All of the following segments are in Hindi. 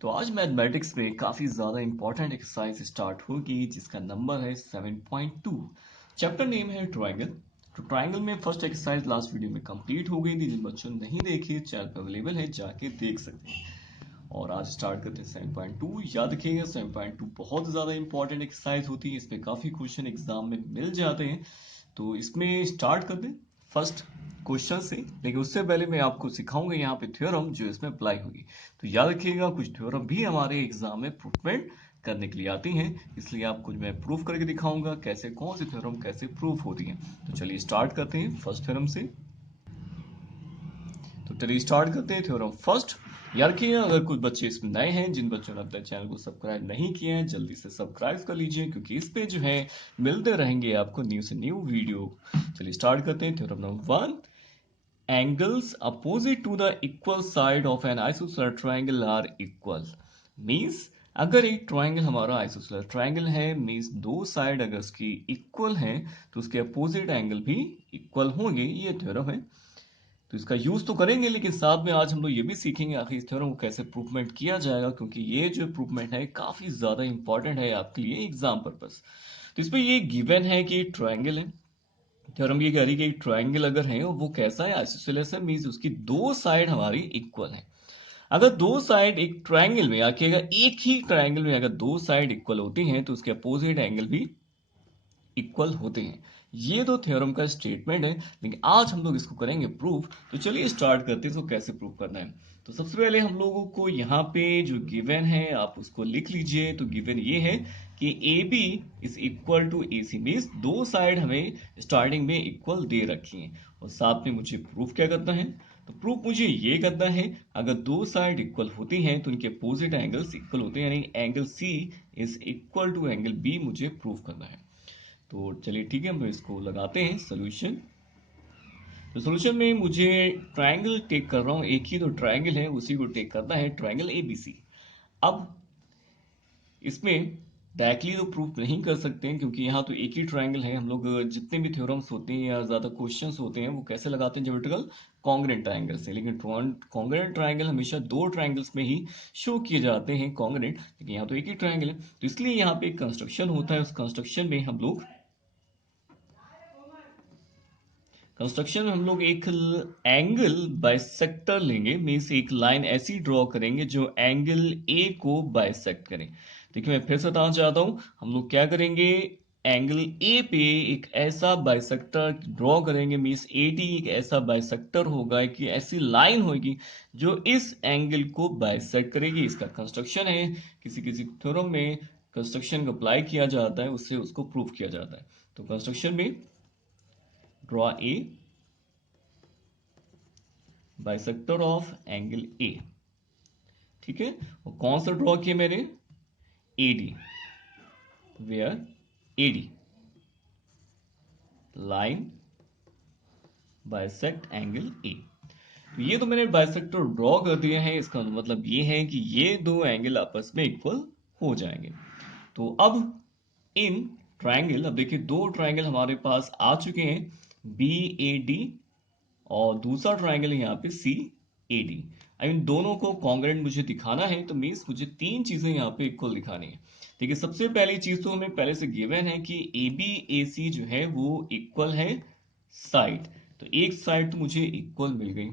तो आज मैथमेटिक्स में काफ़ी ज़्यादा इंपॉर्टेंट एक्सरसाइज स्टार्ट होगी जिसका नंबर है 7.2। चैप्टर नेम है ट्रायंगल। तो ट्रायंगल में फर्स्ट एक्सरसाइज लास्ट वीडियो में कंप्लीट हो गई थी। जिन बच्चों ने नहीं देखी चैनल पर अवेलेबल है, जाके देख सकते हैं। और आज स्टार्ट करते हैं 7.2। याद रखिएगा 7.2 बहुत ज़्यादा इंपॉर्टेंट एक्सरसाइज होती है, इसमें काफ़ी क्वेश्चन एग्जाम में मिल जाते हैं। तो इसमें स्टार्ट करते हैं फर्स्ट क्वेश्चन से, लेकिन उससे पहले मैं आपको सिखाऊंगा यहाँ पे थ्योरम जो इसमें अप्लाई होगी। तो याद रखिएगा कुछ थ्योरम भी हमारे एग्जाम में प्रूवमेंट करने के लिए आती हैं, इसलिए आपको मैं प्रूफ करके दिखाऊंगा कैसे कौन सी थ्योरम कैसे प्रूफ होती हैं। तो चलिए स्टार्ट करते हैं फर्स्ट थ्योरम से। तो चलिए स्टार्ट करते हैं थ्योरम फर्स्ट। याद रखिएगा अगर कुछ बच्चे इसमें नए हैं, जिन बच्चों ने अपने चैनल को सब्सक्राइब नहीं किया है, जल्दी से सब्सक्राइब कर लीजिए क्योंकि इस पे जो है मिलते रहेंगे आपको न्यू से न्यू वीडियो। चलिए स्टार्ट करते हैं theorem number 1। Angles opposite to the equal side of an isosceles triangle are equal। Means अगर एक ट्राइंगल हमारा आइसोसेलेस ट्राइंगल है, मीन्स दो साइड अगर उसकी इक्वल है तो उसके अपोजिट एंगल भी इक्वल होंगे। ये थ्योरम है, तो इसका यूज तो करेंगे, लेकिन साथ में आज हम लोग ये भी सीखेंगे आखिर इस थ्योरम को कैसे प्रूवमेंट किया जाएगा, क्योंकि ये जो प्रूवमेंट है काफी ज्यादा इंपॉर्टेंट है आपके लिए एग्जाम पर्पस। तो इसमें ये गिवन है कि ट्राइंगल है। थ्योरम ये कह रही है कि ट्राइंगल अगर है वो कैसा है, आइसोसेलेस है, मींस उसकी दो साइड हमारी इक्वल है। अगर दो साइड एक ट्राइंगल में आके अगर एक ही ट्राइंगल में अगर दो साइड इक्वल होती हैं तो उसके अपोजिट एंगल भी इक्वल होते हैं। ये तो थ्योरम का स्टेटमेंट है, लेकिन आज हम लोग इसको करेंगे प्रूफ। तो चलिए स्टार्ट करते हैं इसको कैसे प्रूव करना है। तो सबसे पहले हम लोगों को यहाँ पे जो गिवन है आप उसको लिख लीजिए। तो गिवन ये है कि A B is equal to A C, means दो साइड हमें स्टार्टिंग में इक्वल दे रखी हैं। और साथ में मुझे प्रूफ क्या करना है, तो प्रूफ मुझे ये करना है अगर दो साइड इक्वल होती हैं तो उनके अपोजिट एंगल्स इक्वल होते हैं, यानी angle C is equal to angle B मुझे प्रूफ करना है। तो चलिए ठीक है, हम इसको लगाते हैं सोल्यूशन। तो सोल्यूशन में मुझे ट्रायंगल टेक कर रहा हूँ, एक ही तो ट्रायंगल है उसी को टेक करना है, ट्रायंगल एबीसी। अब इसमें डायरेक्टली तो प्रूफ नहीं कर सकते हैं क्योंकि यहाँ तो एक ही ट्रायंगल है। हम लोग जितने भी थ्योरम्स होते हैं या ज्यादा क्वेश्चंस होते हैं वो कैसे लगाते हैं, ज्योमेट्रिकल कॉन्ग्रुएंट ट्रायंगल से। लेकिन कॉन्ग्रुएंट ट्रायंगल हमेशा दो ट्रायंगल्स में ही शो किए जाते हैं कॉन्ग्रुएंट, लेकिन यहाँ तो एक ही ट्रायंगल है। तो इसलिए यहाँ पे एक कंस्ट्रक्शन होता है, उस कंस्ट्रक्शन में हम लोग एक एंगल बाइसेक्टर लेंगे, मीन्स एक लाइन ऐसी ड्रॉ करेंगे जो एंगल ए को बाइसेक्ट करे। देखिए मैं फिर से बताना चाहता हूं, हम लोग क्या करेंगे, एंगल ए पे एक ऐसा बाइसेक्टर ड्रॉ करेंगे, मीन्स ए डी एक ऐसा बाइसेक्टर होगा कि ऐसी लाइन होगी जो इस एंगल को बाइसेक्ट करेगी। इसका कंस्ट्रक्शन है, किसी किसी थ्योरम में कंस्ट्रक्शन को अप्लाई किया जाता है, उससे उसको प्रूव किया जाता है। तो कंस्ट्रक्शन में draw a bisector of angle A, ठीक है। और कौन सा ड्रॉ किया मैंने, AD, where AD line bisect angle A. तो ये तो मैंने बाइसेक्टर ड्रॉ कर दिया है, इसका मतलब ये है कि ये दो एंगल आपस में इक्वल हो जाएंगे। तो अब इन ट्रायंगल, अब देखिए दो ट्रायंगल हमारे पास आ चुके हैं, बी ए डी, और दूसरा ट्राइंगल है यहाँ पे सी ए डी। आई मीन दोनों को कॉन्ग्रुएंट मुझे दिखाना है, तो मीन्स मुझे तीन चीजें यहाँ पे इक्वल दिखानी है। देखिए सबसे पहली चीज तो हमें पहले से गिवन है कि ए बी ए सी जो है वो इक्वल है साइड, तो एक साइड तो मुझे इक्वल मिल गई।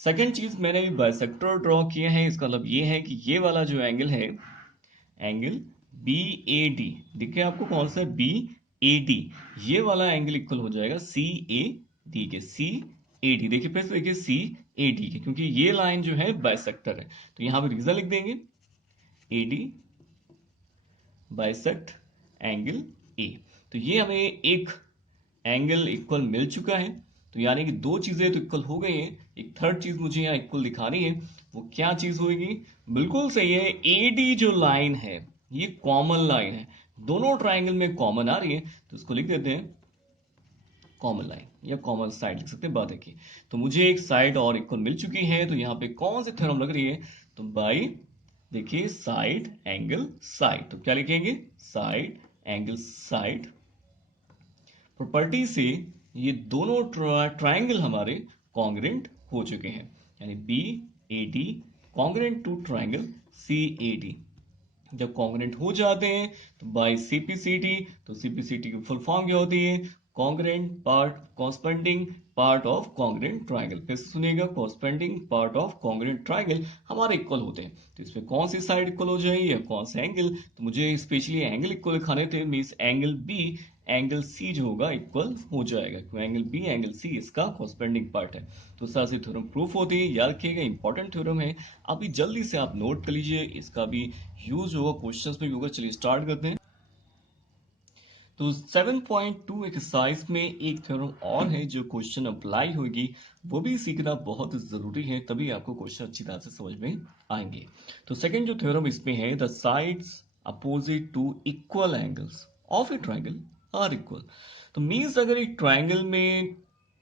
सेकेंड चीज मैंने भी बाइसेक्टर ड्रॉ किया है, इसका मतलब ये है कि ये वाला जो एंगल है, एंगल बी ए डी, देखिए आपको कौन सा बी ए डी, ये वाला एंगल इक्वल हो जाएगा सी ए डी के। सी ए डी देखिए फिर से देखिए सी ए डी के, क्योंकि ये लाइन जो है बाइसेक्टर है। तो यहां पे रीजन लिख देंगे, A D bisect angle A. तो ये हमें एक एंगल इक्वल मिल चुका है। तो यानी कि दो चीजें तो इक्वल हो गई हैं, एक थर्ड चीज मुझे यहाँ इक्वल दिखानी है। वो क्या चीज होगी, बिल्कुल सही है, एडी जो लाइन है ये कॉमन लाइन है, दोनों ट्राइंगल में कॉमन आ रही है, तो इसको लिख देते हैं कॉमन लाइन या कॉमन साइड लिख सकते हैं, बात है की। तो मुझे एक साइड और इक्वल मिल चुकी है, तो यहाँ पे कौन सी थ्योरम लग रही है, तो बाई देखिए साइड एंगल साइड, तो क्या लिखेंगे, साइड एंगल साइड प्रॉपर्टी से ये दोनों ट्रायंगल हमारे कॉन्ग्रुएंट हो चुके हैं, यानी B A D congruent to triangle CAD। जब कॉन्ग्रेंट हो जाते हैं तो बाय CPCT, तो CPCT की फुल फॉर्म क्या होती है? Congruent part corresponding part of congruent triangle. फिर से सुनिएगा, corresponding part of congruent triangle हमारे इक्वल होते हैं, तो इसमें कौन सी साइड इक्वल हो जाएगी या कौन से एंगल? तो मुझे स्पेशली एंगल इक्वल दिखाने थे, means angle B angle C जो होगा इक्वल हो जाएगा, क्योंकि एंगल बी एंगल सी इसका कॉरस्पॉन्डिंग पार्ट है। तो इस तरह से थ्योरम प्रूफ होती है। याद रखिएगा, इंपॉर्टेंट थ्योरम है, अभी जल्दी से आप नोट कर लीजिए, इसका भी यूज होगा, क्वेश्चंस में भी होगा। चलिए स्टार्ट करते हैं। तो 7.2 एक्सरसाइज में एक थ्योरम और है जो क्वेश्चन अप्लाई होगी, वो भी सीखना बहुत जरूरी है, तभी आपको क्वेश्चन अच्छी तरह से समझ में आएंगे। तो सेकंड जो थ्योरम इसमें है, the sides opposite to equal angles of a triangle are equal. तो मीन्स अगर एक ट्राइंगल में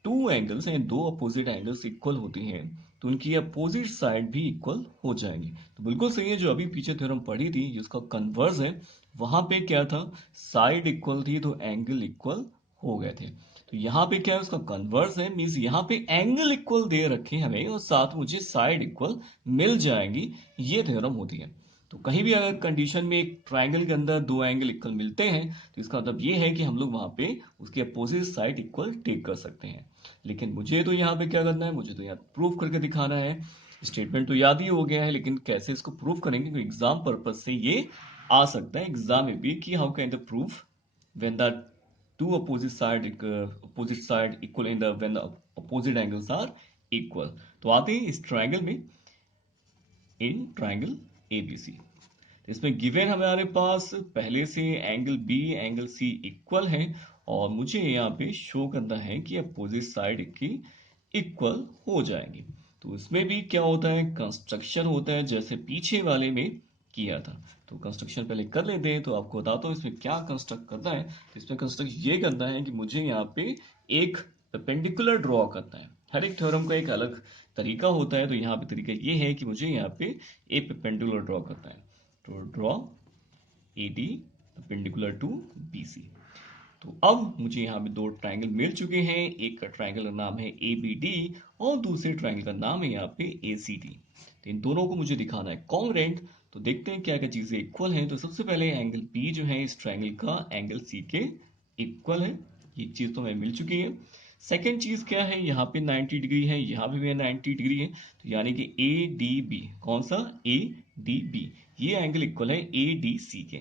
टू एंगल्स हैं, दो अपोजिट एंगल्स इक्वल होती हैं, तो उनकी अपोजिट साइड भी इक्वल हो जाएंगी। तो बिल्कुल सही है, जो अभी पीछे थ्योरम पढ़ी थी जिसका कन्वर्स है, वहां पे क्या था? साइड इक्वल थी तो एंगल इक्वल हो गए थे। तो यहाँ पे क्या है? उसका कन्वर्स है, मीन्स यहाँ पे एंगल इक्वल दे रखे हैं हमें और साथ मुझे साइड इक्वल मिल जाएंगी, ये थ्योरम होती है। तो कहीं भी अगर कंडीशन में एक ट्राइंगल के अंदर दो एंगल इक्वल मिलते हैं, तो इसका मतलब ये है कि हम लोग वहां पे उसके अपोजिट साइड इक्वल टेक कर सकते हैं। लेकिन मुझे तो यहाँ पे क्या करना है? मुझे तो यहाँ प्रूफ करके दिखाना है। स्टेटमेंट तो याद ही हो गया है, लेकिन कैसे इसको प्रूफ करेंगे? क्योंकि एग्जाम पर्पज से ये आ सकता है एग्जाम में भी, कि how can the proof when the two opposite side equal in the when the opposite angles are equal। तो आते हैं इस ट्राइंगल में, इन ट्राइंगल ABC। इसमें गिवन हमारे पास पहले से angle B angle C equal है, और मुझे यहाँ पे शो करना है कि अपोजिट साइड की इक्वल हो जाएंगी। तो इसमें भी क्या होता है? कंस्ट्रक्शन होता है, जैसे पीछे वाले में किया था। तो कंस्ट्रक्शन पहले कर लेते हैं, तो आपको बताता हूँ इसमें क्या कंस्ट्रक्ट करना है। तो इसमें कंस्ट्रक्ट ये करना है कि मुझे यहाँ पे एक परपेंडिकुलर ड्रॉ करना है। हर एक थ्योरम का एक अलग तरीका होता है, तो यहाँ पे तरीका ये है कि मुझे यहाँ पे एक परपेंडिकुलर ड्रॉ करना है। तो draw AD perpendicular to BC। तो अब मुझे यहाँ पे दो ट्राइंगल मिल चुके हैं, एक का ट्राइंगल का नाम है ABD और दूसरे ट्राइंगल का नाम है यहाँ पे ACD। तो इन दोनों को मुझे दिखाना है कॉन्ग्रेंट। तो देखते हैं क्या क्या चीजें इक्वल हैं। तो सबसे पहले एंगल B जो है इस ट्राइंगल का एंगल C के इक्वल है, ये चीज तो हमें मिल चुकी है। सेकेंड चीज क्या है? यहाँ पे 90 डिग्री है, यहाँ पे भी 90 डिग्री है, तो यानी कि ADB, कौन सा? ADB, ये एंगल इक्वल है ADC के।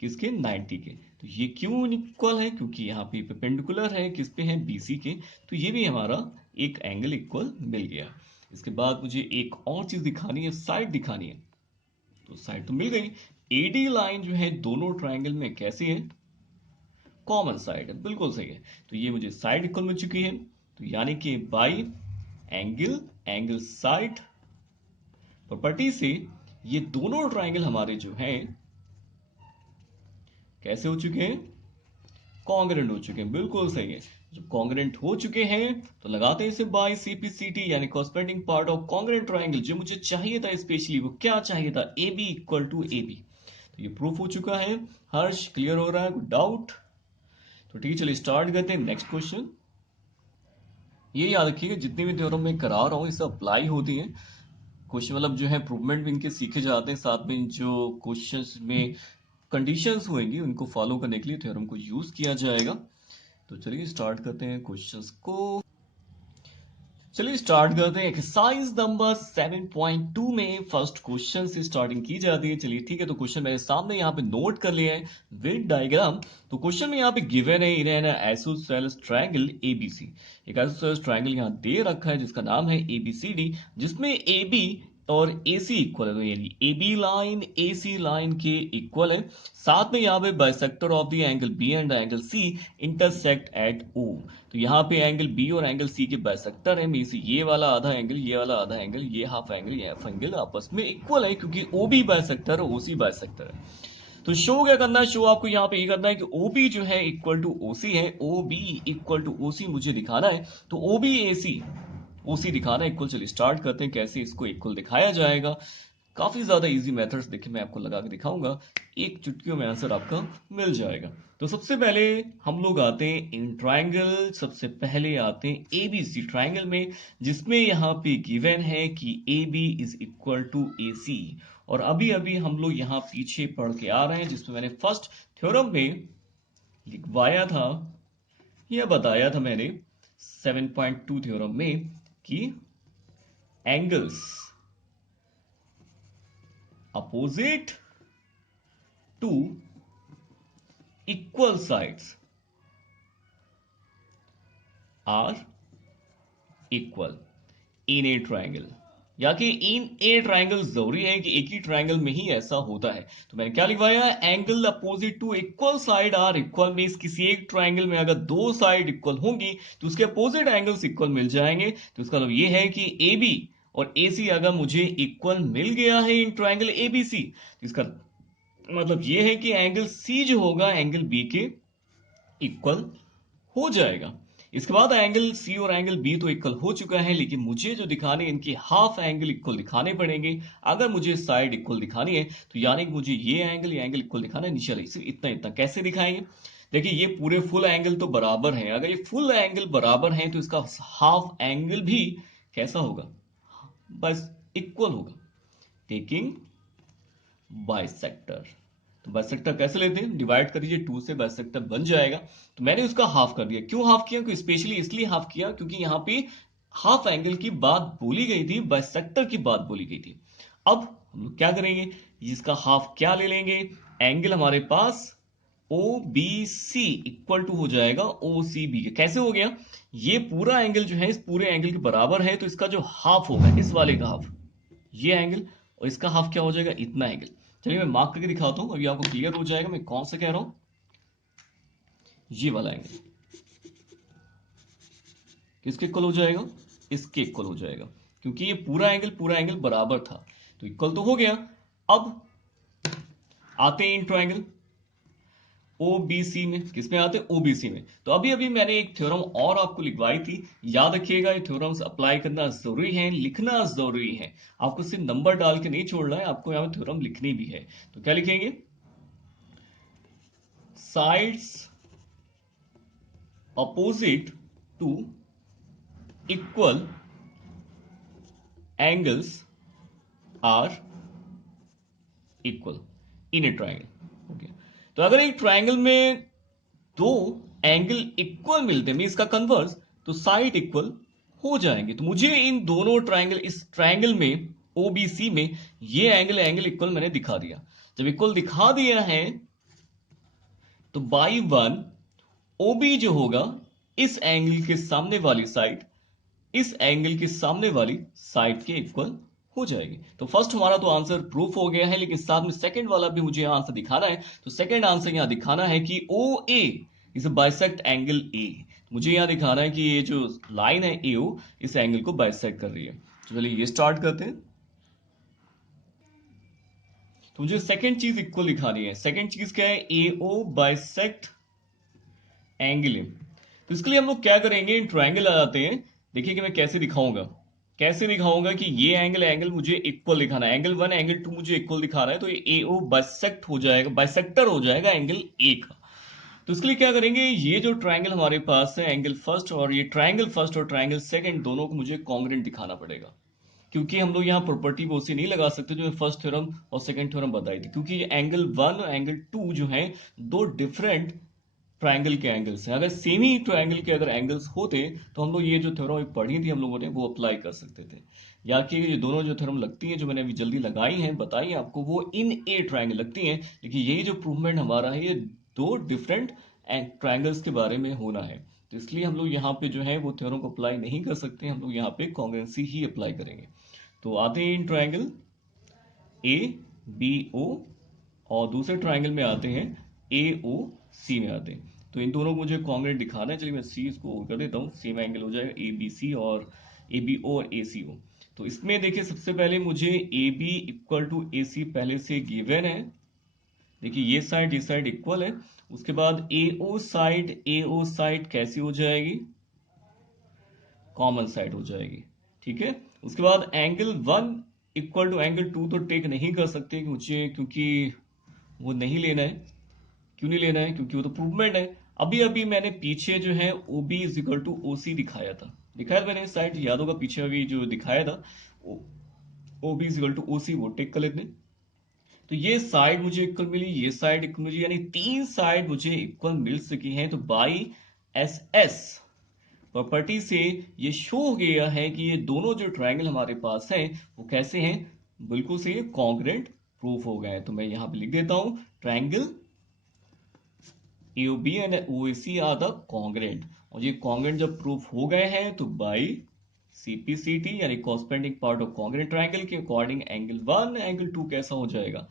किसके? 90 के। तो ये क्यों इक्वल है? क्योंकि यहाँ पे परपेंडिकुलर है, किस पे है? BC के। तो ये भी हमारा एक एंगल इक्वल मिल गया। इसके बाद मुझे एक और चीज दिखानी है, साइड दिखानी है। तो साइड तो मिल गई। AD लाइन जो है दोनों ट्राइंगल में कैसी है? कॉमन साइड है, बिल्कुल सही है। तो ये मुझे साइड इक्वल मिल चुकी है। तो यानी कि by angle angle side property से ये दोनों ट्राइंगल हमारे जो हैं कैसे हो चुके हैं? कॉन्ग्रेंट हो चुके हैं, बिल्कुल सही है। जब कॉन्ग्रेंट हो चुके हैं तो लगाते हैं इसे बाय CPCT, यानी corresponding part of congruent triangle. जो मुझे चाहिए था स्पेशली, वो क्या चाहिए था? AB equal to AB। तो ये प्रूफ हो चुका है। हर्ष क्लियर हो रहा है? कोई डाउट? तो ठीक है, चलिए स्टार्ट करते हैं नेक्स्ट क्वेश्चन। ये याद रखिएगा, जितनी भी थ्योरम मैं करा रहा हूँ इससे अप्लाई होती है क्वेश्चन, मतलब जो है इम्प्रूवमेंट भी इनके सीखे जाते हैं, साथ में जो क्वेश्चंस में कंडीशंस होंगी उनको फॉलो करने के लिए थ्योरम को यूज किया जाएगा। तो चलिए स्टार्ट करते हैं क्वेश्चंस को। चलिए स्टार्ट करते हैं। एक्सरसाइज नंबर 7.2 में फर्स्ट क्वेश्चन से स्टार्टिंग की जाती है। चलिए ठीक है, तो क्वेश्चन मेरे सामने यहाँ पे नोट कर लिया है विद डायग्राम। तो क्वेश्चन में यहाँ पे गिवन है in an isosceles triangle ABC। एक आइसोसेलेस ट्रायंगल यहाँ दे रखा है जिसका नाम है ABCD, जिसमें AB और AC इक्वल है, तो यानी AB लाइन AC लाइन के इक्वल है। साथ में यहाँ पे bisector of the angle B and angle C intersect at O। तो यहाँ पे एंगल B और एंगल C के बाइसेक्टर है, मींस ये वाला आधा एंगल, ये वाला आधा एंगल, ये हाफ एंगल, ये हाफ एंगल आपस में इक्वल है, क्योंकि OB बाइसेक्टर है, OC बाइसेक्टर है। तो शो क्या करना है? शो आपको यहाँ पे ये करना है कि OB जो है इक्वल टू OC है, OB इक्वल टू OC मुझे दिखाना है। तो OB AC OC दिखाना है इक्वल। चलिए स्टार्ट करते हैं कैसे इसको इक्वल दिखाया जाएगा। काफी ज्यादा इजी मेथड्स देखिए मैं आपको लगा के दिखाऊंगा, एक चुटकियों में आंसर आपका मिल जाएगा। तो सबसे पहले हम लोग आते हैं इन ट्राइंगल, सबसे पहले आते हैं एबीसी ट्राइंगल में, जिसमें यहाँ पे गिवन है कि A B is equal to A C. और अभी अभी हम लोग यहाँ पीछे पढ़ के आ रहे हैं, जिसमें मैंने फर्स्ट थ्योरम में लिखवाया था या बताया था मैंने 7.2 थ्योरम में कि angles opposite to equal sides are equal in a triangle, या कि इन ए ट्राइंगल जरूरी है कि एक ही ट्राइंगल में ही ऐसा होता है। तो मैंने क्या लिखवाया, angle opposite to equal side are equal means किसी एक ट्राइंगल में अगर दो साइड इक्वल होंगी तो उसके अपोजिट एंगल्स इक्वल मिल जाएंगे। तो इसका मतलब ये है कि ए बी और ए सी अगर मुझे इक्वल मिल गया है in triangle A B C, तो इसका मतलब ये है कि एंगल सी जो होगा एंगल बी के इक्वल हो जाएगा। इसके बाद एंगल सी और एंगल बी तो इक्वल हो चुका है, लेकिन मुझे जो दिखाने इनके हाफ एंगल इक्वल दिखाने पड़ेंगे। अगर मुझे साइड इक्वल दिखानी है तो यानी कि मुझे ये एंगल इक्वल दिखाना है। नीचे सिर्फ इतना इतना कैसे दिखाएंगे, देखिए ये पूरे फुल एंगल तो बराबर है, अगर ये फुल एंगल बराबर है तो इसका हाफ एंगल भी कैसा होगा, बस इक्वल होगा, टेकिंग बाइसेक्टर। तो बाइसेक्टर कैसे लेते हैं, डिवाइड कर दीजिए 2 से, बाइसेक्टर बन जाएगा। तो मैंने उसका हाफ कर दिया। क्यों हाफ किया, क्योंकि स्पेशली इसलिए हाफ किया क्योंकि यहाँ पे हाफ एंगल की बात बोली गई थी, बाइसेक्टर की बात बोली गई थी। अब हम लोग क्या करेंगे, इसका हाफ क्या ले लेंगे, एंगल हमारे पास O B C equal to हो जाएगा ओ सी बी के। कैसे हो गया, ये पूरा एंगल जो है इस पूरे एंगल के बराबर है, तो इसका जो हाफ होगा इस वाले का हाफ ये एंगल, और इसका हाफ क्या हो जाएगा, इतना एंगल। चलिए मैं मार्क करके दिखाता हूं, अभी आपको क्लियर हो जाएगा मैं कौन सा कह रहा हूं। ये वाला एंगल किसके इक्वल हो जाएगा, इसके इक्वल हो जाएगा, क्योंकि ये पूरा एंगल बराबर था, तो इक्वल तो हो गया। अब आते हैं इन ट्राइंगल ओबीसी में, किसमें आते हैं, ओबीसी में। तो अभी अभी मैंने एक थ्योरम और आपको लिखवाई थी, याद रखिएगा ये थ्योरम्स अप्लाई करना जरूरी है, लिखना जरूरी है। आपको सिर्फ नंबर डाल के नहीं छोड़ना है, आपको यहाँ पे थ्योरम लिखनी भी है। तो क्या लिखेंगे, sides opposite to equal angles are equal in a triangle। Okay, तो अगर एक ट्राइंगल में दो एंगल इक्वल मिलते हैं इसका कन्वर्स, तो साइड इक्वल हो जाएंगे। तो मुझे इन दोनों ट्राइंगल, इस ट्राइंगल में ओबीसी में ये एंगल इक्वल मैंने दिखा दिया। जब इक्वल दिखा दिया है तो बाई वन ओबी जो होगा इस एंगल के सामने वाली साइड इस एंगल के सामने वाली साइड के इक्वल हो जाएगी। तो फर्स्ट हमारा तो आंसर प्रूफ हो गया है, लेकिन साथ में सेकंड वाला भी मुझे आंसर दिखाना है। तो सेकंड आंसर यहां दिखाना है कि ओ ए इज बाइसेक्ट एंगल ए। मुझे यहां दिखाना है कि ये जो लाइन है ए ओ इस एंगल को बाइसेक्ट कर रही है। तो चलिए ये स्टार्ट करते हैं। तो मुझे सेकंड चीज इक्वल दिखानी है। सेकंड चीज क्या है, ए ओ बाइसेक्ट एंगल है। तो इसके लिए हम लोग क्या करेंगे, इन ट्राइंगल आ जाते हैं। देखिए कि मैं कैसे दिखाऊंगा कि ये एंगल मुझे इक्वल दिखाना है, एंगल वन एंगल टू मुझे इक्वल दिखा रहा है, तो ये ए ओ बाइसेक्ट हो जाएगा, बाइसेक्टर हो जाएगा एंगल ए का। तो इसके लिए क्या करेंगे, ये जो ट्राइंगल हमारे पास है एंगल फर्स्ट, और ये ट्राइंगल फर्स्ट और ट्राइंगल सेकंड दोनों को मुझे कॉन्ग्रुएंट दिखाना पड़ेगा। क्योंकि हम लोग यहाँ प्रॉपर्टी वो सी नहीं लगा सकते जो फर्स्ट थ्योरम और सेकंड थ्योरम बताई थी, क्योंकि एंगल वन और एंगल टू जो है दो डिफरेंट ट्राइंगल के एंगल्स हैं। अगर सेम ही ट्राइंगल के अगर एंगल्स होते तो हम लोग ये जो थ्योरम पढ़ी थी हम लोगों ने वो अप्लाई कर सकते थे। या कि ये दोनों जो थ्योरम लगती हैं जो मैंने अभी जल्दी लगाई हैं बताई आपको, वो इन ए ट्राइंगल लगती हैं, लेकिन यही जो प्रूवमेंट हमारा है ये दो डिफरेंट ट्राइंगल्स के बारे में होना है। तो इसलिए हम लोग यहाँ पे जो है वो थ्योरम को अप्लाई नहीं कर सकते, हम लोग यहाँ पे कॉन्ग्रुएंसी ही अप्लाई करेंगे। तो आते हैं in triangle A B O, और दूसरे ट्राइंगल में आते हैं ए ओ सी में आते हैं। तो इन दोनों को मुझे कॉन्ग्रुएंट दिखाना है। चलिए मैं सी इसको कर देता हूँ, सेम एंगल हो जाएगा ए बी सी और ए बी ओ और ए सी ओ। तो इसमें देखिए सबसे पहले मुझे A B equal to A सी पहले से गिवन है। देखिए ये साइड इक्वल है। उसके बाद ए ओ साइड कैसी हो जाएगी, कॉमन साइड हो जाएगी। ठीक है, उसके बाद angle one equal to angle 2 तो टेक नहीं कर सकते मुझे, क्योंकि वो नहीं लेना है। क्यों नहीं लेना है? क्योंकि वो तो प्रूवमेंट है। अभी अभी मैंने पीछे जो है OB is equal to OC दिखाया था मैंने साइड, याद होगा पीछे अभी जो दिखाया था। OB is equal to OC, वो टेक कर लेते हैं। तो ये साइड मुझे इक्वल मिली, ये साइड इक्वल मिली, यानी 3 साइड मुझे इक्वल मिल सकी हैं। तो बाई SS प्रॉपर्टी से ये शो हो गया है कि ये दोनों जो ट्रायंगल हमारे पास हैं वो कैसे हैं, बिल्कुल से कॉन्ग्रेंट प्रूफ हो गए हैं। तो मैं यहां पे लिख देता हूं, triangle AOB and OAC are the congruent. और ये कॉन्ग्रेंट जब प्रूफ हो गए हैं तो बाई CPCT यानी कॉस्पेंडिंग पार्ट ऑफ कॉन्ग्रेंट ट्रायंगल के अकॉर्डिंग एंगल 1 एंगल 2 कैसा हो जाएगा,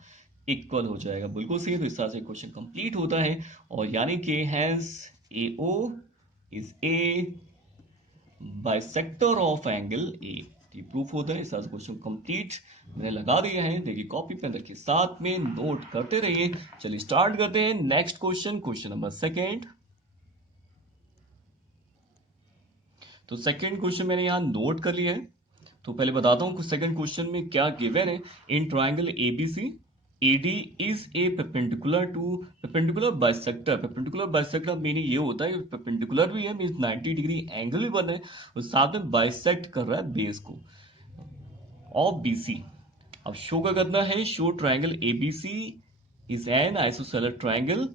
इक्वल हो जाएगा, बिल्कुल सही। तो इस तरह से क्वेश्चन कंप्लीट होता है। और यानी कि hence AO is a bisector of angle A, ये प्रूफ होता है। इस तरह से क्वेश्चन कंप्लीट मैंने लगा दिया है। देखिए कॉपी पेन रखिए, साथ में नोट करते रहिए। चलिए स्टार्ट करते हैं next question, question number second. तो सेकेंड क्वेश्चन मैंने यहां नोट कर लिया है। तो पहले बताता हूं सेकंड क्वेश्चन में क्या गिवन है। इन triangle ABC AD is a perpendicular bisector. Perpendicular bisector meaning ये होता है परपेंडिकुलर भी है, मींस 90 डिग्री एंगल भी बना है, और साथ में बाइसेक्ट कर रहा है बेस को ऑफ BC। अब शो का करना है, show triangle ABC is an isosceles triangle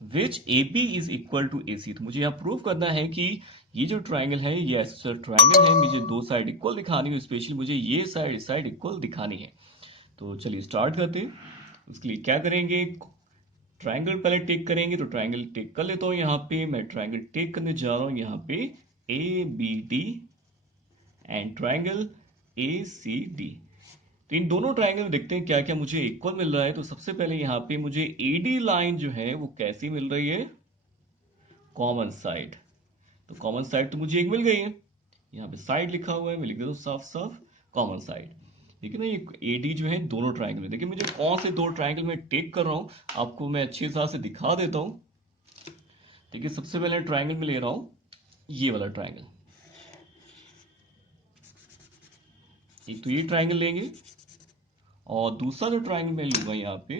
which AB is equal to AC। तो मुझे यहाँ प्रूव करना है कि ये जो ट्राइंगल है ये आइसोसेलर ट्राइंगल है, मुझे दो साइड इक्वल दिखानी है, स्पेशली मुझे ये साइड इस साइड इक्वल दिखानी है। तो चलिए स्टार्ट करते हैं। उसके लिए क्या करेंगे, ट्राइंगल पहले टेक करेंगे। तो ट्राइंगल टेक कर लेता हूँ, यहाँ पे मैं ट्राइंगल टेक करने जा रहा हूँ, यहाँ पे ABD एंड ट्राइंगल ACD। तो इन दोनों ट्राइंगल में देखते हैं क्या क्या मुझे इक्वल मिल रहा है। तो सबसे पहले यहाँ पे मुझे AD लाइन जो है वो कैसी मिल रही है, कॉमन साइड। तो कॉमन साइड तो मुझे एक मिल गई है, यहाँ पे साइड लिखा हुआ है, मैं लिख देता हूँ साफ साफ कॉमन साइड। देखिए ना, ये AD जो है दोनों ट्राइंगल में, देखिए मुझे कौन से दो ट्राइंगल में टेक कर रहा हूँ आपको मैं अच्छे हिसाब से दिखा देता हूँ। देखिए सबसे पहले ट्राइंगल में ले रहा हूँ ये वाला ट्राइंगल, एक तो ये ट्राइंगल लेंगे, और दूसरा जो ट्राइंगल मैं लूंगा यहाँ पे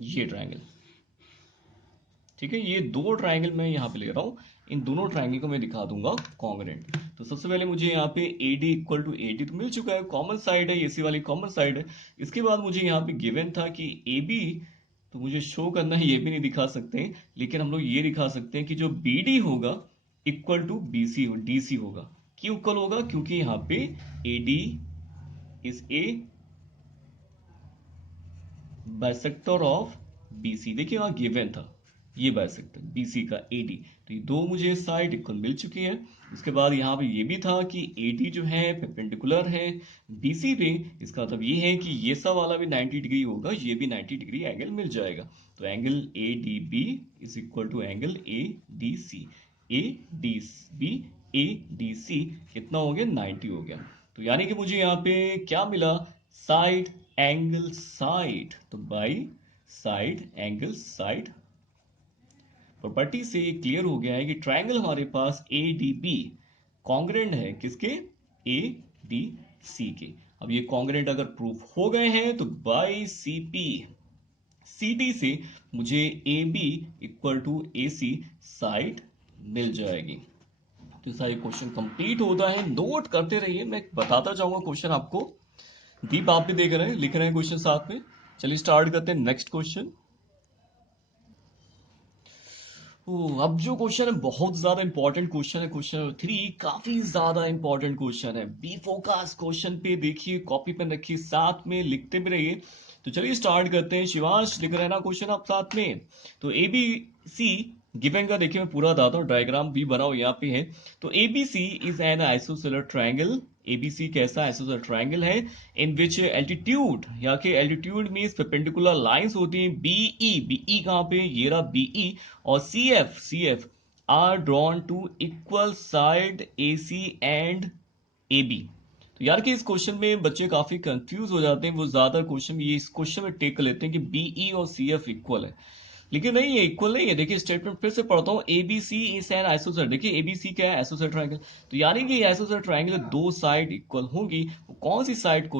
ये ट्राइंगल। ठीक है, ये दो ट्राइंगल मैं यहाँ पे ले रहा हूँ, इन दोनों ट्राइंगल को मैं दिखा दूंगा कॉन्ग्रेंट। तो सबसे पहले मुझे यहाँ पे AD इक्वल टू AD तो मिल चुका है, कॉमन साइड है, AC वाली कॉमन साइड है। इसके बाद मुझे यहाँ पे गिवन था कि AB, तो मुझे शो करना है, ये भी नहीं दिखा सकते, लेकिन हम लोग ये दिखा सकते हैं कि जो BD होगा इक्वल टू BC हो, DC होगा। क्यों इक्वल होगा? क्योंकि यहाँ पे AD is a bisector of BC। देखिए वहां गिवन था ये बाइसेक्टर BC का AD, तो ये दो मुझे साइड इक्वल मिल चुकी है। उसके बाद यहाँ पे ये भी था कि AD जो है परपेंडिकुलर है BC पे, इसका मतलब ये है कि ये सब वाला भी 90 डिग्री होगा, ये भी 90 डिग्री एंगल मिल जाएगा। तो angle ADB is equal to angle ADC। ADB ADC कितना हो गया, 90 हो गया। तो यानी कि मुझे यहाँ पे क्या मिला, साइड एंगल साइड। तो by side angle side property से क्लियर हो गया है कि ट्रायंगल हमारे पास ADB कॉन्ग्रेंट है किसके, ADC के। अब ये कॉन्ग्रेंट अगर प्रूफ हो गए हैं तो बाई CPCT से मुझे AB equal to AC side मिल जाएगी। तो सारे क्वेश्चन कंप्लीट होता है, नोट करते रहिए, मैं बताता जाऊंगा क्वेश्चन आपको। दीप आप भी देख रहे हैं, लिख रहे हैं क्वेश्चन साथ में। चलिए स्टार्ट करते हैं नेक्स्ट क्वेश्चन। अब जो क्वेश्चन है बहुत ज्यादा इंपॉर्टेंट क्वेश्चन है, क्वेश्चन नंबर 3 काफी ज्यादा इंपॉर्टेंट क्वेश्चन है। बी फोकस क्वेश्चन पे देखिए, कॉपी पेन रखिए, साथ में लिखते भी रहिए। तो चलिए स्टार्ट करते हैं। शिवांश लिख रहे हैं ना क्वेश्चन आप साथ में? तो ABC गिवन का देखिए मैं पूरा बताता हूँ, डायग्राम भी बनाओ यहाँ पे है। तो ABC is an isosceles triangle. ABC कैसा आइसोसेलर ट्राइंगल है इन विच एल्टीट्यूड, यहाँ के एल्टीट्यूड मींस परपेंडिकुलर लाइंस होती हैं, BE कहाँ पे, ये रहा BE, और CF are drawn to equal side AC and AB। तो यार कि इस क्वेश्चन में बच्चे काफी कंफ्यूज हो जाते हैं, वो ज्यादा क्वेश्चन ये इस क्वेश्चन में टेक कर लेते हैं कि BE और CF इक्वल है। लेकिन नहीं है, इक्वल नहीं है। देखिए स्टेटमेंट फिर से पढ़ता हूँ, ABC इज एन आइसोसेलेस। देखिए ABC क्या है, आइसोसेलेस ट्रायंगल। तो यानी कि आइसोसेलेस ट्रायंगल दो साइड इक्वल होंगी, वो कौन सी साइड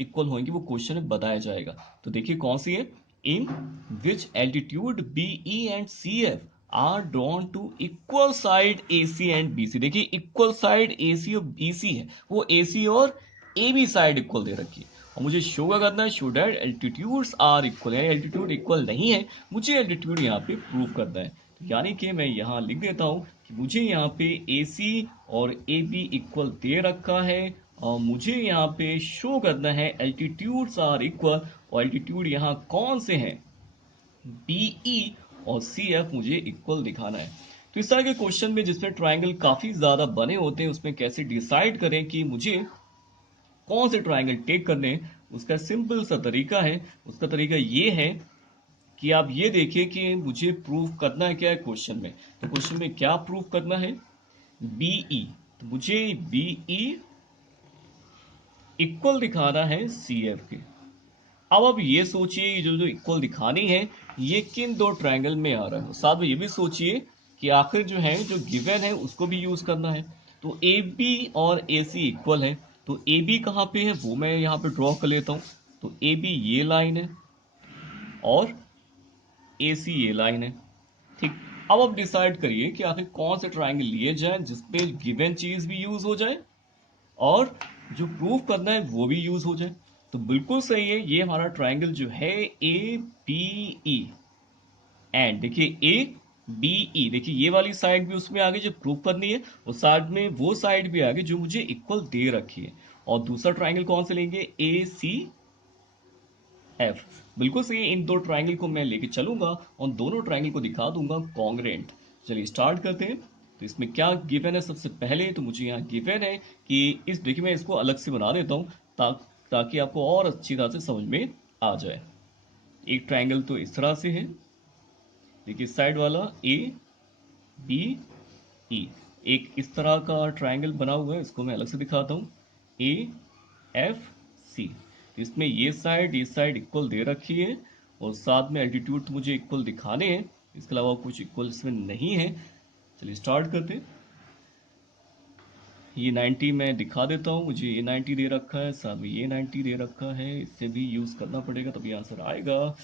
इक्वल होंगी वो क्वेश्चन में बताया जाएगा। तो देखिए कौन सी है, in which altitude BE and CF are drawn to equal side AC and BC। देखिए इक्वल साइड AC और BC है, वो AC और AB साइड इक्वल दे रखी है, और मुझे शो का करना है, show that altitudes are equal, यानी एल्टीट्यूड इक्वल नहीं है, मुझे एल्टीट्यूड यहाँ पे प्रूव करना है। तो यानी कि मैं यहाँ लिख देता हूँ कि मुझे यहाँ पे AC और AB इक्वल दे रखा है, और मुझे यहाँ पे शो करना है एल्टीट्यूड्स आर इक्वल, और एल्टीट्यूड यहाँ कौन से हैं, BE और CF मुझे इक्वल दिखाना है। तो इस तरह के क्वेश्चन में जिसमें ट्राइंगल काफी ज्यादा बने होते हैं, उसमें कैसे डिसाइड करें कि मुझे कौन से ट्राइंगल टेक करने हैं, उसका सिंपल सा तरीका है। उसका तरीका ये है कि आप ये देखिए कि मुझे प्रूफ करना है क्या है क्वेश्चन में। तो क्वेश्चन में क्या प्रूफ करना है, BE। तो मुझे BE इक्वल दिखाना है CF के। अब आप ये सोचिए जो जो इक्वल दिखानी है ये किन दो ट्रायंगल में आ रहा है। साथ में ये भी सोचिए कि आखिर जो है जो गिवन है उसको भी यूज करना है। तो AB और AC इक्वल है, तो AB कहाँ पे है वो मैं यहाँ पे ड्रॉ कर लेता हूँ। तो AB ये लाइन है और AC ये लाइन है, ठीक। अब आप डिसाइड करिए कि आखिर कौन से ट्रायंगल लिए जाए जिसपे गिवन चीज भी यूज हो जाए और जो प्रूफ करना है वो भी यूज हो जाए। तो बिल्कुल सही है, ये हमारा ट्राइंगल जो है ABE एंड देखिए ABE, देखिए ये वाली साइड भी उसमें आगे जो प्रूफ करनी है, और साइड में वो साइड भी आगे जो मुझे इक्वल दे रखी है। और दूसरा ट्राइंगल कौन सा लेंगे, ACF। बिल्कुल सही है, इन दो ट्राइंगल को मैं लेके चलूंगा और दोनों ट्राइंगल को दिखा दूंगा कॉन्ग्रेंट। चलिए स्टार्ट करते हैं। तो इसमें क्या गिवन है, सबसे पहले तो मुझे यहाँ गिवन है कि इस, देखिए मैं इसको अलग से बना देता हूँ ताकि आपको और अच्छी तरह से समझ में आ जाए। एक ट्राइंगल तो इस तरह से है, देखिए साइड वाला ABE। एक इस तरह का ट्राइंगल बना हुआ है, इसको मैं अलग से दिखाता हूँ, AFC। इसमें ये साइड इक्वल दे रखी है, और साथ में एल्टीट्यूड तो मुझे इक्वल दिखाने हैं, इसके अलावा कुछ इक्वल इसमें नहीं है। चलिए स्टार्ट करते हैं। ये 90 मैं दिखा देता हूँ, मुझे ये 90 दे रखा है, साथ में ये 90 दे रखा है, इससे भी यूज करना पड़ेगा तभी आंसर आएगा।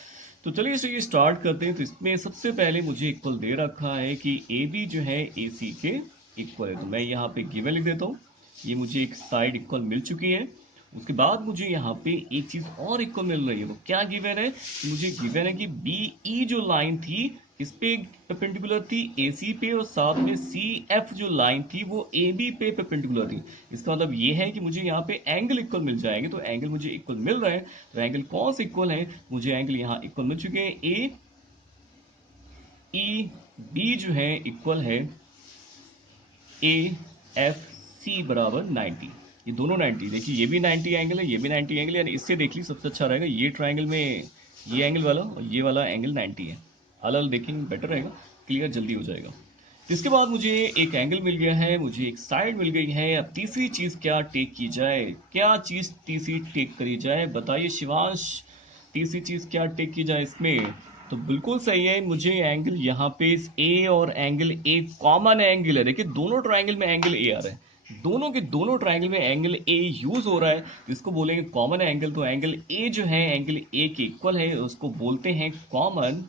तो चलिए इसे ये स्टार्ट करते हैं। तो इसमें सबसे पहले मुझे इक्वल दे रखा है कि AB जो है AC के इक्वल है, तो मैं यहाँ पे गिवन लिख देता हूँ। ये मुझे एक साइड इक्वल मिल चुकी है। उसके बाद मुझे यहाँ पे एक चीज और इक्वल मिल रही है, वो क्या गिवन है, मुझे गिवन है कि BE जो लाइन थी इस पे परपेंडिकुलर थी AC पे, और साथ में CF जो लाइन थी वो AB पे परपेंडिकुलर थी। इसका मतलब ये है कि मुझे यहाँ पे एंगल इक्वल मिल जाएंगे। तो एंगल मुझे इक्वल मिल रहा है, तो एंगल कौन से इक्वल है, मुझे एंगल यहाँ इक्वल मिल चुके हैं। AEB जो है इक्वल है AFC बराबर 90। ये दोनों 90, देखिए ये भी 90 एंगल है, ये भी 90 एंगल है, यानी इससे देख ली सबसे अच्छा रहेगा ये ट्राइंगल में, ये एंगल वाला और ये वाला एंगल 90 है। अलग देखेंगे बेटर रहेगा, क्लियर जल्दी हो जाएगा। तो इसके बाद मुझे एक एंगल मिल गया है, मुझे एक साइड मिल गई है। अब तीसरी चीज क्या टेक की जाए, क्या चीज तीसरी टेक करी जाए, बताइए शिवांश। तीसरी चीज क्या टेक की जाए इसमें। तो बिल्कुल सही है, मुझे एंगल यहाँ पे ए और एंगल ए कॉमन एंगल है। देखिए दोनों ट्राइंगल में एंगल ए आ रहा है, दोनों के दोनों ट्राइंगल में एंगल ए यूज हो रहा है, इसको बोलेंगे कॉमन एंगल। तो एंगल ए जो है एंगल ए के इक्वल है, उसको बोलते हैं कॉमन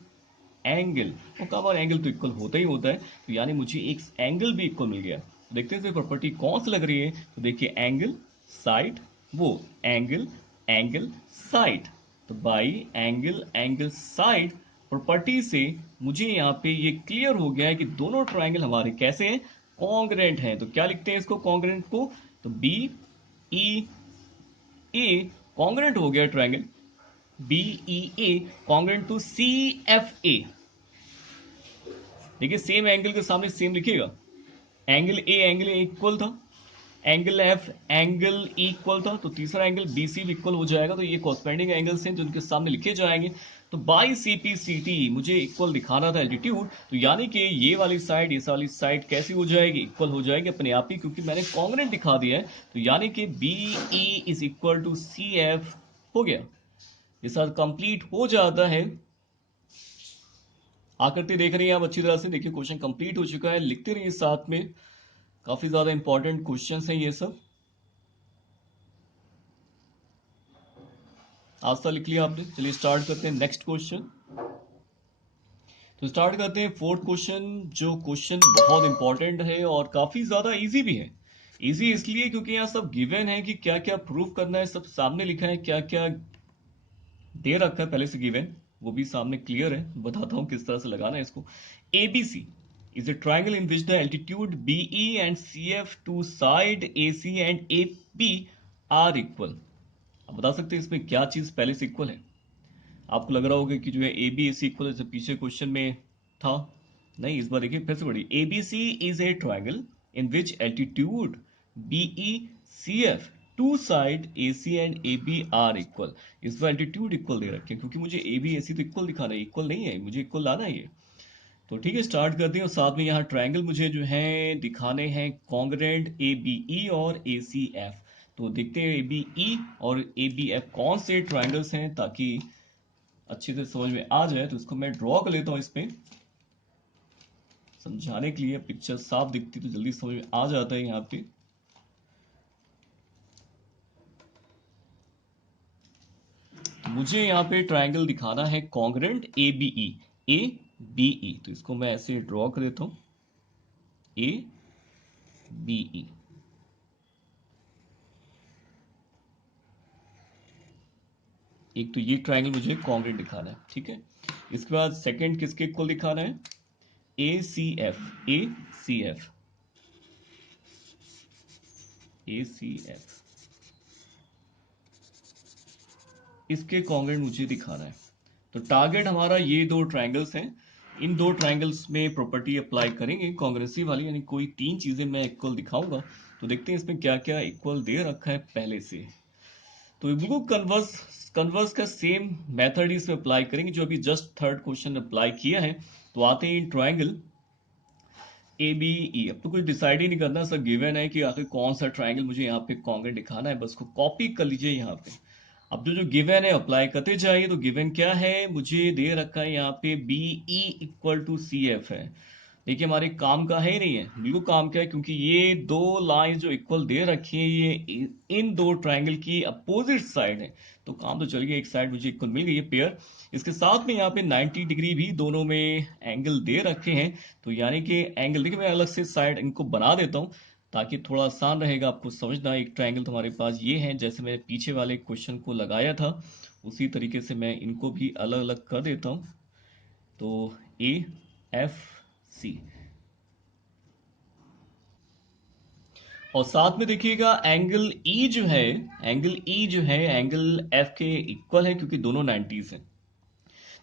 एंगल। और कॉमन एंगल तो इक्वल होता ही होता है, तो यानी मुझे एक एंगल भी इक्वल मिल गया। तो देखते हैं प्रॉपर्टी कौन सी लग रही है। तो देखिए एंगल साइड, वो एंगल एंगल साइड, तो by angle angle side property से मुझे यहाँ पे ये क्लियर हो गया है कि दोनों ट्राइंगल हमारे कैसे हैं, कॉन्ग्रेंट हैं। तो क्या लिखते हैं इसको कॉन्ग्रेंट को, तो BEA कॉन्ग्रेंट हो गया triangle BEA congruent to CFA। देखिए सेम एंगल के सामने सेम लिखिएगा, एंगल ए इक्वल था, एंगल एफ एंगल इक्वल था, तो तीसरा एंगल BC भी इक्वल हो जाएगा। तो ये कॉरस्पेंडिंग एंगल्स हैं जो उनके सामने लिखे जाएंगे। तो बाई CPCT मुझे इक्वल दिखाना था एल्टीट्यूड, तो यानी कि ये वाली साइड इस वाली साइड कैसी हो जाएगी, इक्वल हो जाएगी अपने आप ही, क्योंकि मैंने कॉन्ग्रेंट दिखा दिया है। तो यानी कि BE is equal to CF हो गया। ये साथ कंप्लीट हो जाता है आकृति देख रही हैं आप अच्छी तरह से। देखिए क्वेश्चन कंप्लीट हो चुका है, लिखते रहिए साथ में, काफी ज्यादा इंपॉर्टेंट क्वेश्चंस हैं ये सब। आस्था लिख लिया आपने। चलिए स्टार्ट करते हैं नेक्स्ट क्वेश्चन। तो स्टार्ट करते हैं फोर्थ क्वेश्चन, जो क्वेश्चन बहुत इंपॉर्टेंट है और काफी ज्यादा इजी भी है। इजी इसलिए क्योंकि यहाँ सब गिवन है कि क्या क्या प्रूफ करना है, सब सामने लिखा है, क्या क्या दे रखा है पहले से गिवन, वो भी सामने क्लियर है। बताता हूं किस तरह से लगाना है इसको। ABC is a triangle in which the altitude BE and CF two side AC and AP are equal। अब बता सकते हैं इसमें क्या चीज पहले से इक्वल है। आपको लग रहा होगा कि जो है ए बी AC इक्वल है, पीछे क्वेश्चन में था। नहीं, इस बार देखिए फिर से पढ़िए। ABC is a triangle in which altitude BE CF to side AC and AB are equal. इस बार एल्टीट्यूड इक्वल दे रखे हैं क्योंकि मुझे AB AC तो इक्वल दिखाना है, इक्वल नहीं है, मुझे इक्वल लाना है ये। तो ठीक है, स्टार्ट करते हैं। और साथ में यहाँ ट्रायंगल मुझे जो है दिखाने हैं कॉन्ग्रेंट ABE और ACF। तो देखते हैं ABE और ABF कौन से ट्रायंगल्स हैं, ताकि अच्छे से समझ में आ जाए। तो इसको मैं ड्रॉ कर लेता हूँ इसमें समझाने के लिए। पिक्चर साफ दिखती तो जल्दी समझ में आ जाता है यहाँ पे। मुझे यहाँ पे ट्रायंगल दिखाना है कॉन्ग्रेंट ABE, ABE। तो इसको मैं ऐसे ड्रॉ कर देता हूँ, ABE। एक तो ये ट्रायंगल मुझे कॉन्ग्रेंट दिखाना है, ठीक है। इसके बाद सेकंड किसके इक्वल दिखाना है, ACF, ACF, ACF, इसके कॉन्ग्रेंट मुझे दिखाना है। तो टारगेट हमारा ये दो ट्रायंगल्स हैं। इन दो ट्रायंगल्स में प्रॉपर्टी अप्लाई करेंगे कॉन्ग्रेसिव वाली, यानी कोई तीन चीजें मैं इक्वल दिखाऊंगा। तो देखते हैं इसमें क्या क्या इक्वल दे रखा है पहले से। तो बिल्कुल कन्वर्स कन्वर्स का सेम मेथड इसमें अप्लाई करेंगे जो अभी जस्ट थर्ड क्वेश्चन अप्लाई किया है। तो आते हैं इन ट्रायंगल ABE। अब तो कुछ डिसाइड ही नहीं करना, सब गिवन है कि आखिर कौन सा ट्रायंगल मुझे यहाँ पे कॉन्ग्रेंट दिखाना है, बस को कॉपी कर लीजिए यहाँ पे। अब जो जो गिवन है अप्लाई करते जाइए। तो गिवन क्या है, मुझे दे रखा है यहाँ पे BE इक्वल टू CF है। देखिए हमारे काम का है ही नहीं है, बिल्कुल काम का है, क्योंकि ये दो लाइन जो इक्वल दे रखी है ये इन दो ट्रायंगल की अपोजिट साइड है। तो काम तो चल गया, एक साइड मुझे इक्वल मिल गई है पेयर। इसके साथ में यहाँ पे 90 डिग्री भी दोनों में एंगल दे रखे हैं। तो यानी कि एंगल, देखिए मैं अलग से साइड इनको बना देता हूँ ताकि थोड़ा आसान रहेगा आपको समझना। एक ट्रायंगल तुम्हारे पास ये है, जैसे मैंने पीछे वाले क्वेश्चन को लगाया था उसी तरीके से मैं इनको भी अलग अलग कर देता हूँ। तो AFC, और साथ में देखिएगा एंगल E जो है, एंगल E जो है एंगल F के इक्वल है क्योंकि दोनों 90s हैं।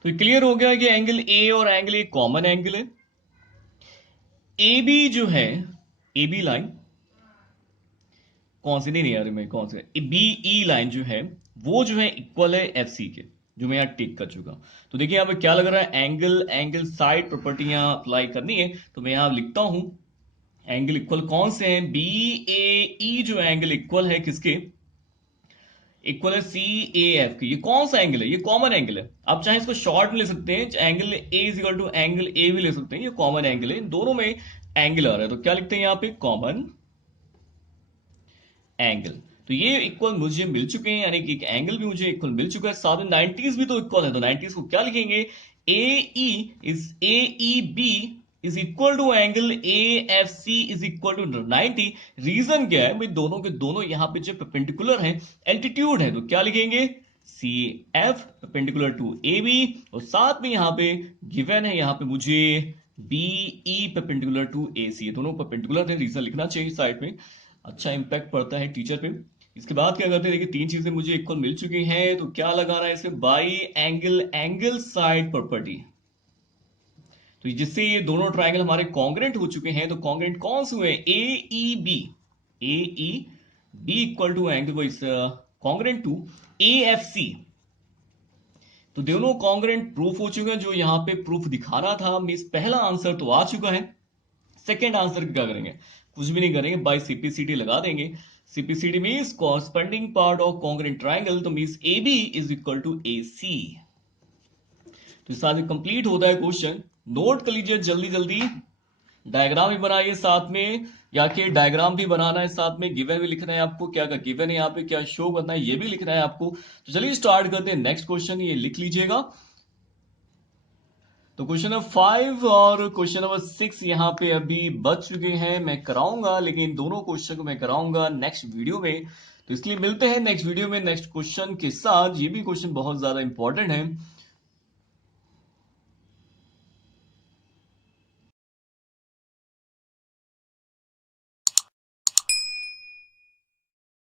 तो क्लियर हो गया कि एंगल A और एंगल A कॉमन एंगल है। AB जो है, AB लाइन कौन सी, नहीं यार मैं कौन से, BE लाइन जो है वो जो है इक्वल है FC के, जो मैं यहाँ टिक कर चुका हूं। तो देखिए यहाँ पे क्या लग रहा है, एंगल एंगल साइड प्रॉपर्टी यहाँ अप्लाई करनी है। तो मैं यहाँ लिखता हूं एंगल इक्वल कौन से हैं, BAE जो एंगल इक्वल है किसके, इक्वल है CAF के। ये कौन सा एंगल है, ये कॉमन एंगल है। आप चाहे इसको शॉर्ट में ले सकते हैं, angle A is equal to angle A भी ले सकते हैं, ये कॉमन एंगल है, इन दोनों में एंगल आ रहा है। तो क्या लिखते हैं यहाँ पे, कॉमन एंगल। तो ये इक्वल मुझे मिल चुके हैं, यानी कि एक एंगल भी मुझे इक्वल मिल चुका है। साथ में 90s भी तो इक्वल है, तो 90s को क्या लिखेंगे, AEB is equal to angle AFC is equal to 90। Reason क्या है भाई, दोनों के दोनों यहाँ पे जो परपेंडिकुलर है, एल्टीट्यूड है, तो क्या लिखेंगे, CF परपेंडिकुलर टू AB। और साथ में यहाँ पे गिवन है यहाँ पे मुझे BE परपेंडिकुलर टू AC, दोनों परपेंडिकुलर है। रीजन लिखना चाहिए साइड में, अच्छा इंपैक्ट पड़ता है टीचर पे। इसके बाद क्या करते हैं, देखिए तीन चीजें मुझे इक्वल मिल चुकी हैं। तो क्या लगाना है इसमें, by angle angle side property. तो जिससे ये दोनों ट्रायंगल हमारे कॉन्ग्रेंट हो चुके हैं। तो कॉन्ग्रेंट कौन से हुए, AEB, AEB equal to angle वो इस कॉन्ग्रेंट टू AFC। तो दोनों कॉन्ग्रेंट प्रूफ हो चुके हैं, जो यहाँ पे प्रूफ दिखाना था। मींस पहला आंसर तो आ चुका है। सेकेंड आंसर क्या करेंगे, कुछ भी नहीं करेंगे, बाय CPCD लगा देंगे। CPCD means corresponding part of congruent triangle, तो means AB is equal to AC। तो इस साथ कंप्लीट होता है क्वेश्चन। नोट कर लीजिए जल्दी जल्दी। डायग्राम भी बनाइए साथ में, या कि डायग्राम भी बनाना है साथ में, गिवन भी लिखना है आपको, क्या क्या गिवन है यहाँ पे, क्या शो करना है ये भी लिखना है आपको। तो चलिए स्टार्ट करते हैं। नेक्स्ट क्वेश्चन ये लिख लीजिएगा। तो क्वेश्चन नंबर 5 और क्वेश्चन नंबर 6 यहाँ पे अभी बच चुके हैं। मैं कराऊंगा, लेकिन दोनों क्वेश्चन को मैं कराऊंगा नेक्स्ट वीडियो में। तो इसलिए मिलते हैं नेक्स्ट वीडियो में नेक्स्ट क्वेश्चन के साथ। ये भी क्वेश्चन बहुत ज्यादा इंपॉर्टेंट है।